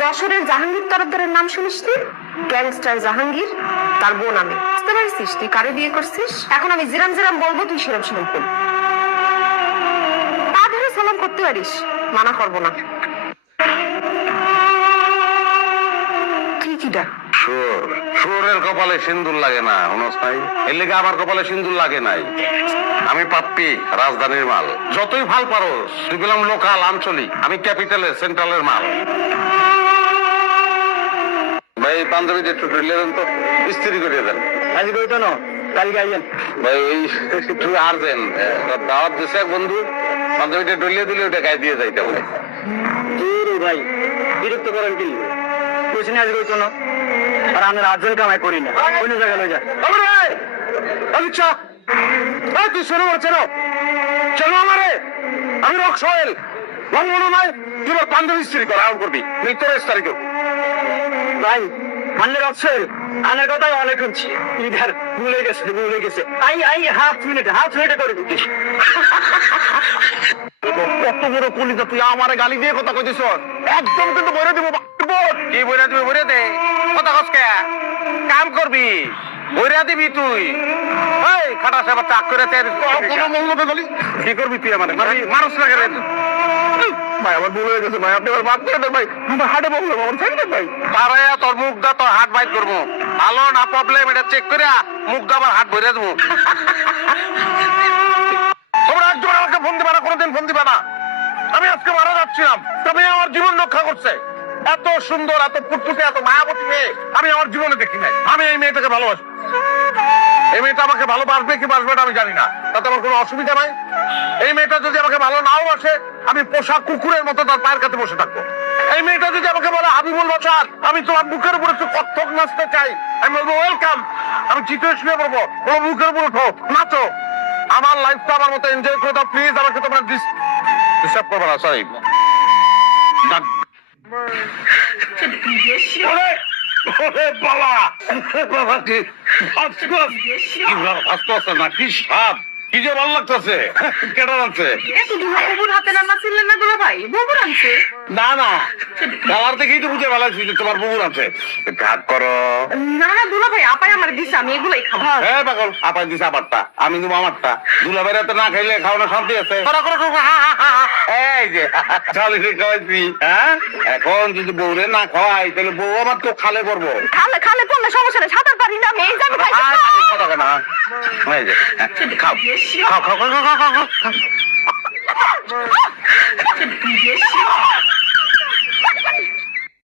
যশোরের জাহাঙ্গীর তরফদারের নাম শুনিস তুই? গ্যাংস্টার জাহাঙ্গীর, তার বোন আমি। বুঝতে পারছিস তুই কারে বিয়ে করছিস? এখন আমি জিরাম জিরাম বলবো, তুই সেরম সেরম করবি। পা ধরে সালাম করতে পারিস, মানা করবো না। কি ডাক? শুয়োরের কপালে সিন্দুর লাগে না, অনুস নাই? এর লেগে আমার কপালে সিন্দুর লাগে নাই। আমি পাপ্পি, রাজধানীর মাল। যতই ভাল পারো, তুই বললাম লোকাল, আঞ্চলিক। আমি ক্যাপিটালের, সেন্ট্রালের মাল। ভাই পাঞ্জাবিটা একটু ঢুলে দেন তো, ইস্ত্রি করিয়ে দেন। আজ কইতো না, কালকে আইয়েন। ভাই ওই একটু আর্জেন্ট, দাওয়াত দিছে এক বন্ধু, পাঞ্জাবিটা ঢুলিয়ে দিলে ওটা গায়ে দিয়ে যাইতে হবে। ভাই বিরক্ত করেন কি? কইছেন আজ কইতো না, আর আমি আর্জেন্ট কামাই করি না, অন্য জায়গায় লই যা। আচ্ছা তুই শোনো চেনো চেনো আমারে, আমি রক সোহেল। মনে নাই তুই পাঞ্জাবি ইস্ত্রি কর, আউট করবি তোর তারিখ। ভাই মানলে রাখছে, আনার কথাই অনেক শুনছি। ইধার ভুলে গেছে। হাফ মিনিটে করে দিচ্ছি। কত বড় কলিজা, তুই আমারে গালি দিয়ে কথা কইছিস? একদম কিন্তু বইরে দিব। কি বইরা দিবি? বইরে দে, কথা কসকে কাম করবি, বইরা দিবি তুই। এই খাটা সেবা চাক করে কি করবি তুই? আমারে মানুষ লাগে রে ভাই। আমার ভুল হয়ে গেছে ভাই, আপনি আমার মাফ করে দেন ভাই। আমার হাটে প্রবলেম, আমার ছেড়ে ভাই। তারাইয়া তোর মুখ দা, তোর হাট বাইট করবো। ভালো না প্রবলেম এটা চেক করে মুখ দা আমার হাট ভরে দেবো। তোমরা একজন আমাকে ফোন দিবা না, কোনোদিন ফোন দিবা না। আমি আজকে মারা যাচ্ছিলাম, তবে আমার জীবন রক্ষা করছে। এত সুন্দর, এত ফুটফুটে, এত মায়াবতী মেয়ে আমি আমার জীবনে দেখি নাই। আমি এই মেয়েটাকে ভালোবাসি। এই মেয়েটা আমাকে ভালোবাসবে কি বাসবে আমি জানি না, তাতে আমার কোনো অসুবিধা নাই। এই মেয়েটা যদি আমাকে ভালো নাও বাসে, আমি পোষা কুকুরের মতো তার পায়ের কাছে বসে থাকবো। এই মেয়েটা যদি আমাকে বলে হাবিবুল বাসার, আমি তোমার বুকের উপরে কত্থক নাচতে চাই, আমি বলবো ওয়েলকাম। আমি চিত্রে শুয়ে পড়বো, বলো বুকের উপর উঠো, নাচো। আমার লাইফটা আমার মতো এনজয় করে দাও প্লিজ। আমাকে তোমরা ডিস্টার্ব করবে না, সরি। বাবা কি আস্তে না, কি সাপ, কি যে ভালো লাগতেছে। কেটে যাচ্ছে না না, খাবার থেকেই তো বুঝে ভালো লাগছে তোমার বুবুর আছে। ঘাট করো না না দুলা ভাই, আপাই আমার দিছে, আমি এগুলাই খাবো। হ্যাঁ পাগল, আপাই দিছে আমারটা, আমি দেবো আমারটা। দুলা বাইরে তো না খাইলে খাওয়ানো শান্তি আছে। এই যে চালি খাওয়াইছি, হ্যাঁ এখন যদি বউরে না খাওয়াই তাহলে বউ আমার তো খালে করবো। খালে খালে পড়লে সমস্যা নেই, সাঁতার পারি না আমি, এই যে আমি খাইছি। কথা না, এই যে খাও খাও খাও খাও খাও খাও খাও।